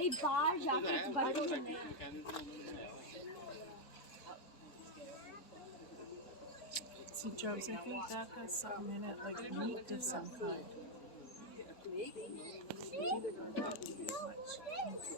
See, Jones, I think that has something in it, like meat of some kind.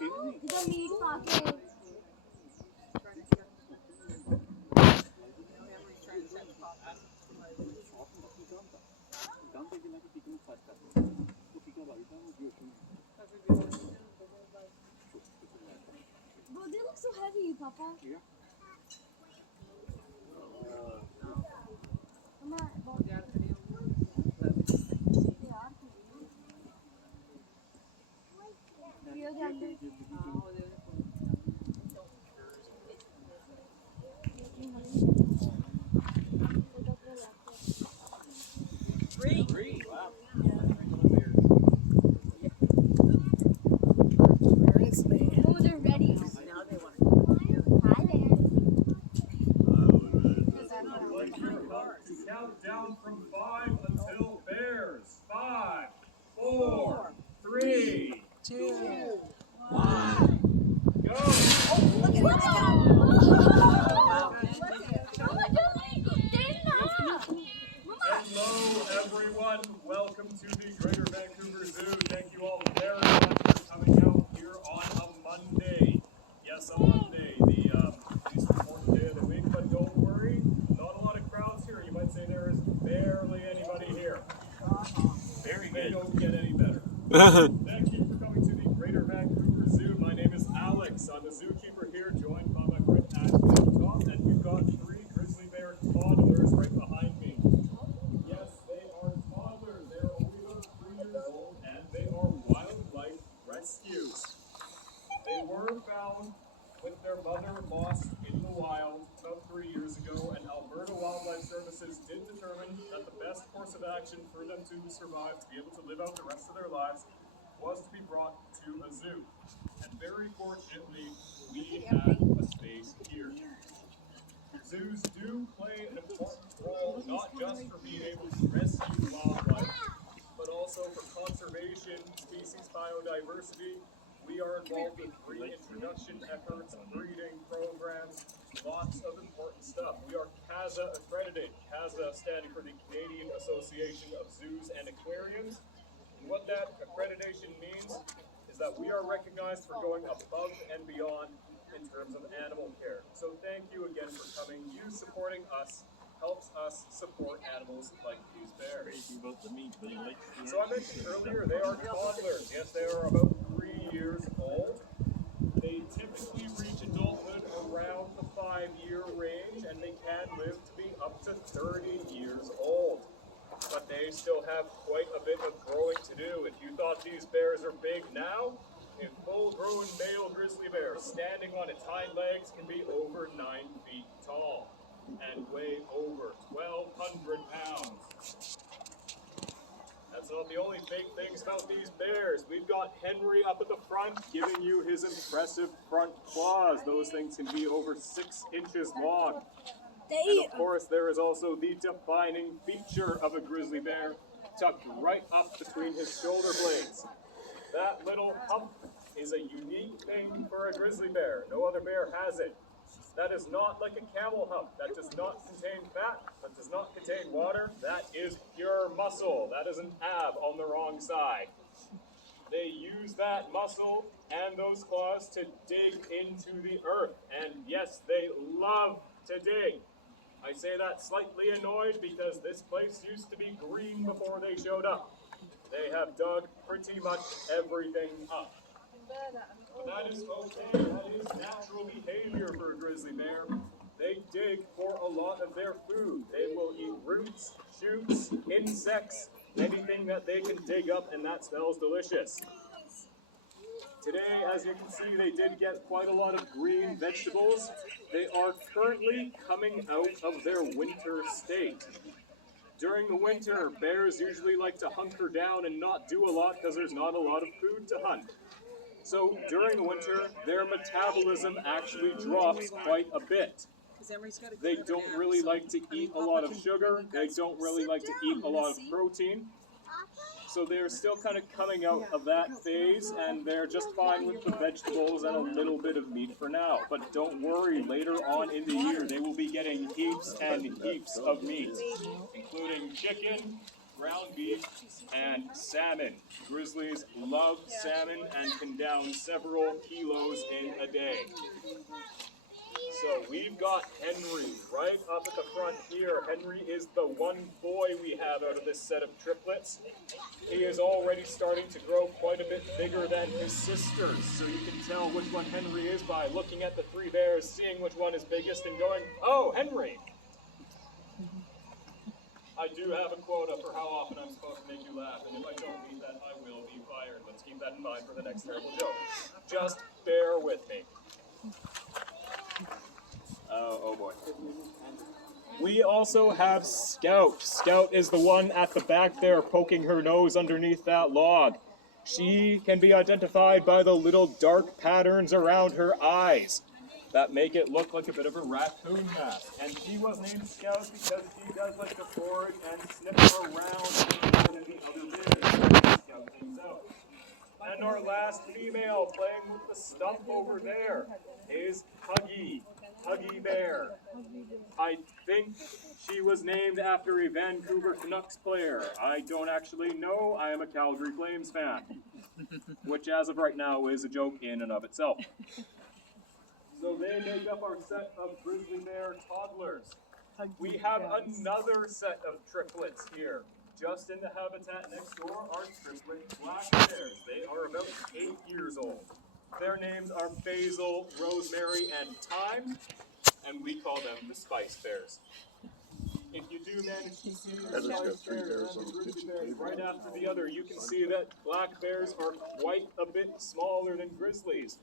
The meat pocket. Bro, they look so heavy, Papa. Yeah. Three. Wow. Oh, they're ready. Now they want to Hi there. Count down from 5 until bears. 5, 4, 3, 2, 1. Go! Oh, look at Hello, everyone. Welcome to the Greater Vancouver Zoo. Thank you all very much for coming out here on a Monday. Yes, a Monday, the least important day of the week. But don't worry, not a lot of crowds here. You might say there is barely anybody here. Very They good. don't get any better. Thank you for coming to the Greater Vancouver Zoo. My name is Alex. I'm the zookeeper here, joined by my friend Tom, and we've got 3 grizzly bear toddlers right behind me. Yes, they are toddlers. They are only about 3 years old, and they are wildlife rescues. They were found with their mother lost in the wild about 3 years ago, and Alberta Wildlife Services did determine that the best course of action for them to survive, to be able to live out the rest of their lives, was to be brought to a zoo. And very fortunately, we had a space here. Zoos do play an important role, not just for being able to rescue wildlife, but also for conservation, species biodiversity. We are involved in reintroduction efforts, breeding programs, lots of important stuff. We are CAZA accredited, CAZA standing for the Canadian Association of Zoos and Aquariums. And what that accreditation means is that we are recognized for going above and beyond in terms of animal care. So thank you again for coming. You supporting us helps us support animals like these bears. So I mentioned earlier, they are toddlers. Yes, they are about 3 years old. They typically reach adulthood around the 5-year range, and they can live to be up to 30 years old. But they still have quite a bit of growing to do. If you thought these bears are big now, a full-grown male grizzly bear standing on its hind legs can be over 9 feet tall and weigh over 1,200 pounds. That's not the only big things about these bears. We've got Henry up at the front giving you his impressive front claws. Those things can be over 6 inches long. And of course, there is also the defining feature of a grizzly bear tucked right up between his shoulder blades. That little hump is a unique thing for a grizzly bear. No other bear has it. That is not like a camel hump. That does not contain fat. That does not contain water. That is pure muscle. That is an ab on the wrong side. They use that muscle and those claws to dig into the earth. And yes, they love to dig. I say that slightly annoyed because this place used to be green before they showed up. They have dug pretty much everything up. But that is okay. That is natural behavior for a grizzly bear. They dig for a lot of their food. They will eat roots, shoots, insects, anything that they can dig up, and that smells delicious. Today, as you can see, they did get quite a lot of green vegetables. They are currently coming out of their winter state. During the winter, bears usually like to hunker down and not do a lot because there's not a lot of food to hunt. So during the winter, their metabolism actually drops quite a bit. They don't really like to eat a lot of sugar. They don't really like to eat a lot of protein. So they're still kind of coming out of that phase, and they're just fine with the vegetables and a little bit of meat for now. But don't worry, later on in the year, they will be getting heaps and heaps of meat, including chicken, ground beef, and salmon. Grizzlies love salmon and can down several kilos in a day. So we've got Henry right up at the front here. Henry is the one boy we have out of this set of triplets. He is already starting to grow quite a bit bigger than his sisters. So you can tell which one Henry is by looking at the three bears, seeing which one is biggest and going, "Oh, Henry!" I do have a quota for how often I'm supposed to make you laugh, and if I don't meet that, I will be fired. Let's keep that in mind for the next terrible joke. Just bear with me. Oh boy. We also have Scout. Scout is the one at the back there poking her nose underneath that log. She can be identified by the little dark patterns around her eyes that make it look like a bit of a raccoon mask. And she was named Scout because she does like to forage and sniff around more than the other bears. Scout things out. And our last female playing with the stump over there is Huggy. Huggy Bear. I think she was named after a Vancouver Canucks player. I don't actually know. I am a Calgary Flames fan, which as of right now is a joke in and of itself. So they make up our set of grizzly bear toddlers. We have another set of triplets here. Just in the habitat next door are triplet black bears. They are about 8 years old. Their names are Basil, Rosemary, and Thyme, and we call them the Spice Bears. If you do manage to see the Spice Bears and the Grizzly Bears right after the other, you can see that black bears are quite a bit smaller than grizzlies.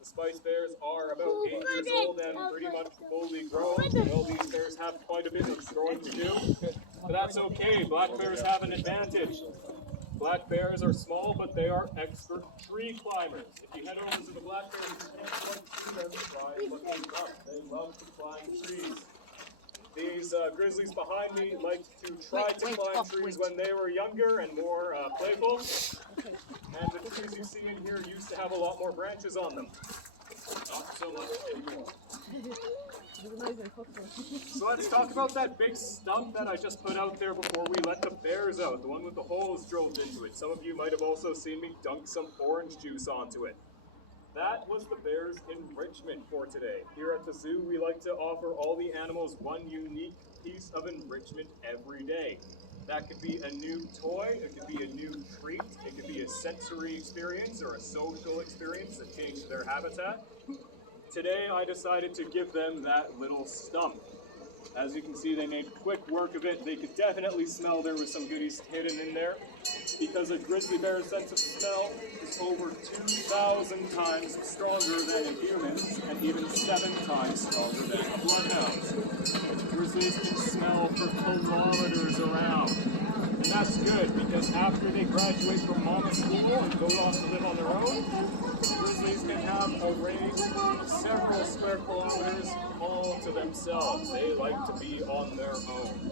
The Spice Bears are about 8 years old and pretty much fully grown. Well, these bears have quite a bit of growing to do, but that's okay. Black bears have an advantage. Black bears are small, but they are expert tree climbers. If you head over to the black bears, you can't quite see them try looking up. They love to climb trees. These grizzlies behind me liked to try to climb trees when they were younger and more playful. And the trees you see in here used to have a lot more branches on them. Not so much anymore. So let's talk about that big stump that I just put out there before we let the bears out, the one with the holes drilled into it. Some of you might have also seen me dunk some orange juice onto it. That was the bears' enrichment for today. Here at the zoo, we like to offer all the animals one unique piece of enrichment every day. That could be a new toy, it could be a new treat, it could be a sensory experience or a social experience that changed their habitat. Today I decided to give them that little stump. As you can see, they made quick work of it. They could definitely smell there was some goodies hidden in there, because a grizzly bear's sense of smell is over 2,000 times stronger than a human's, and even 7 times stronger than a bloodhound's. Grizzlies can smell for kilometers around. And that's good, because after they graduate from mama school and go off to live on their own, grizzlies can have a range of several square kilometers all to themselves. They like to be on their own.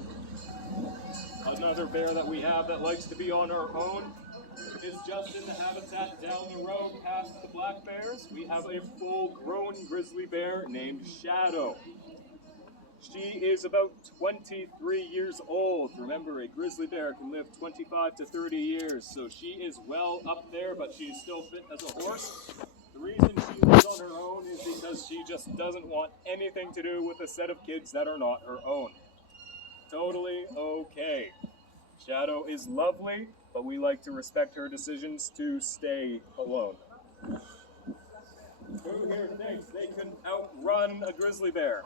Another bear that we have that likes to be on her own is just in the habitat down the road past the black bears. We have a full-grown grizzly bear named Shadow. She is about 23 years old. Remember, a grizzly bear can live 25 to 30 years, so she is well up there, but she is still fit as a horse. The reason she lives on her own is because she just doesn't want anything to do with a set of kids that are not her own. Totally okay. Shadow is lovely, but we like to respect her decisions to stay alone. Who here thinks they can outrun a grizzly bear?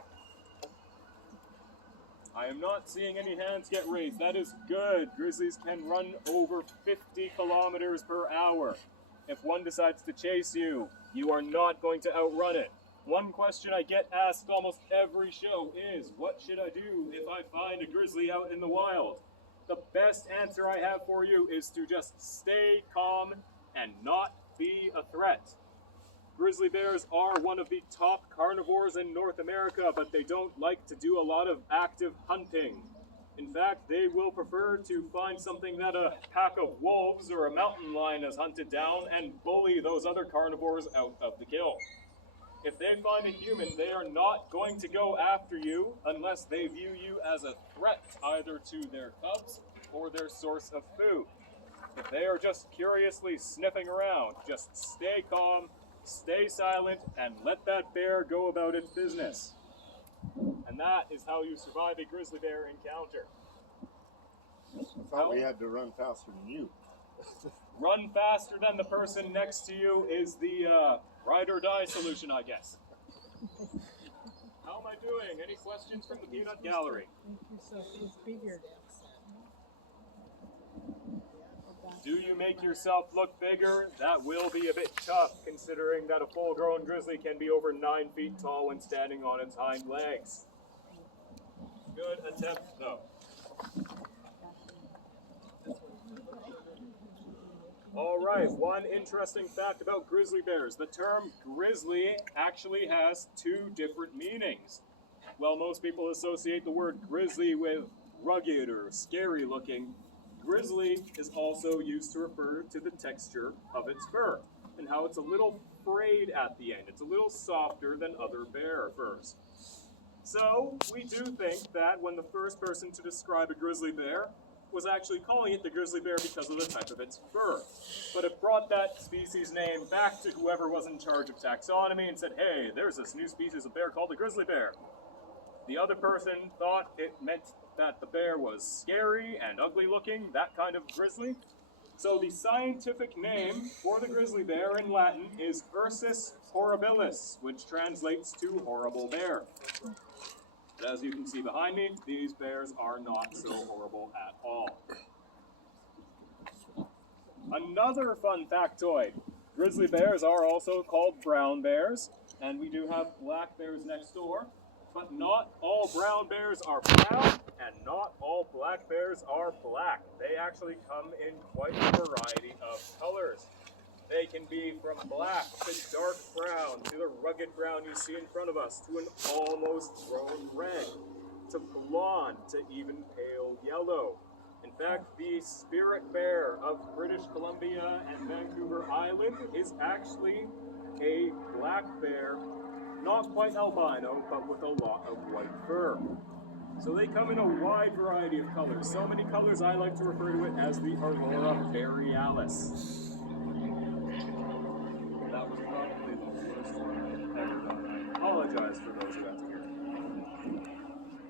I am not seeing any hands get raised. That is good. Grizzlies can run over 50 kilometers per hour. If one decides to chase you, you are not going to outrun it. One question I get asked almost every show is, what should I do if I find a grizzly out in the wild? The best answer I have for you is to just stay calm and not be a threat. Grizzly bears are one of the top carnivores in North America, but they don't like to do a lot of active hunting. In fact, they will prefer to find something that a pack of wolves or a mountain lion has hunted down and bully those other carnivores out of the kill. If they find a human, they are not going to go after you unless they view you as a threat either to their cubs or their source of food. If they are just curiously sniffing around, just stay calm, stay silent, and let that bear go about its business. And that is how you survive a grizzly bear encounter. I thought we had to run faster than you. Run faster than the person next to you is the ride or die solution, I guess. How am I doing? Any questions from the peanut gallery? Make yourself look bigger. Do you make yourself look bigger? That will be a bit tough, considering that a full-grown grizzly can be over 9 feet tall when standing on its hind legs. Good attempt, though. All right, one interesting fact about grizzly bears. The term grizzly actually has 2 different meanings. While most people associate the word grizzly with rugged or scary looking, grizzly is also used to refer to the texture of its fur and how it's a little frayed at the end. It's a little softer than other bear furs. So we do think that when the first person to describe a grizzly bear was actually calling it the grizzly bear because of the type of its fur. But it brought that species name back to whoever was in charge of taxonomy and said, hey, there's this new species of bear called the grizzly bear. The other person thought it meant that the bear was scary and ugly looking, that kind of grizzly. So the scientific name for the grizzly bear in Latin is Ursus horribilis, which translates to horrible bear. But as you can see behind me, these bears are not so horrible at all. Another fun factoid, grizzly bears are also called brown bears, and we do have black bears next door, but not all brown bears are brown, and not all black bears are black. They actually come in quite a variety of colors. They can be from black to dark brown, to the rugged brown you see in front of us, to an almost grown red, to blonde, to even pale yellow. In fact, the spirit bear of British Columbia and Vancouver Island is actually a black bear, not quite albino, but with a lot of white fur. So they come in a wide variety of colors. So many colors I like to refer to it as the Aurora borealis. That was probably the worst one I've ever done. I apologize for those who have to hear it.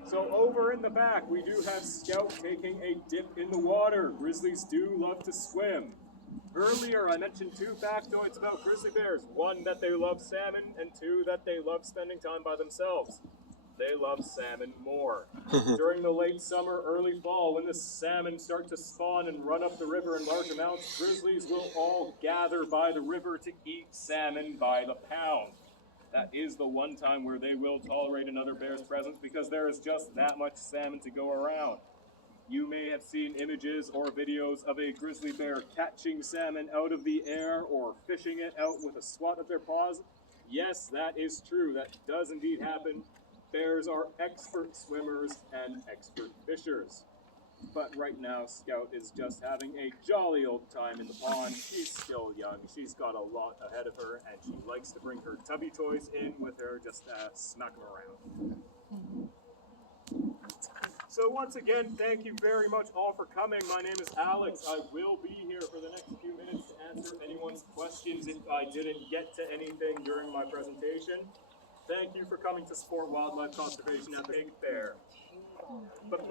So over in the back, we do have Scout taking a dip in the water. Grizzlies do love to swim. Earlier, I mentioned 2 factoids about grizzly bears. 1, that they love salmon, and 2, that they love spending time by themselves. They love salmon more. During the late summer, early fall, when the salmon start to spawn and run up the river in large amounts, grizzlies will all gather by the river to eat salmon by the pound. That is the one time where they will tolerate another bear's presence because there is just that much salmon to go around. You may have seen images or videos of a grizzly bear catching salmon out of the air or fishing it out with a swat of their paws. Yes, that is true. That does indeed happen. Bears are expert swimmers and expert fishers. But right now, Scout is just having a jolly old time in the pond. She's still young. She's got a lot ahead of her, and she likes to bring her tubby toys in with her just to smack them around. So once again, thank you very much all for coming. My name is Alex. I will be here for the next few minutes to answer anyone's questions if I didn't get to anything during my presentation. Thank you for coming to support wildlife conservation at Big Bear. But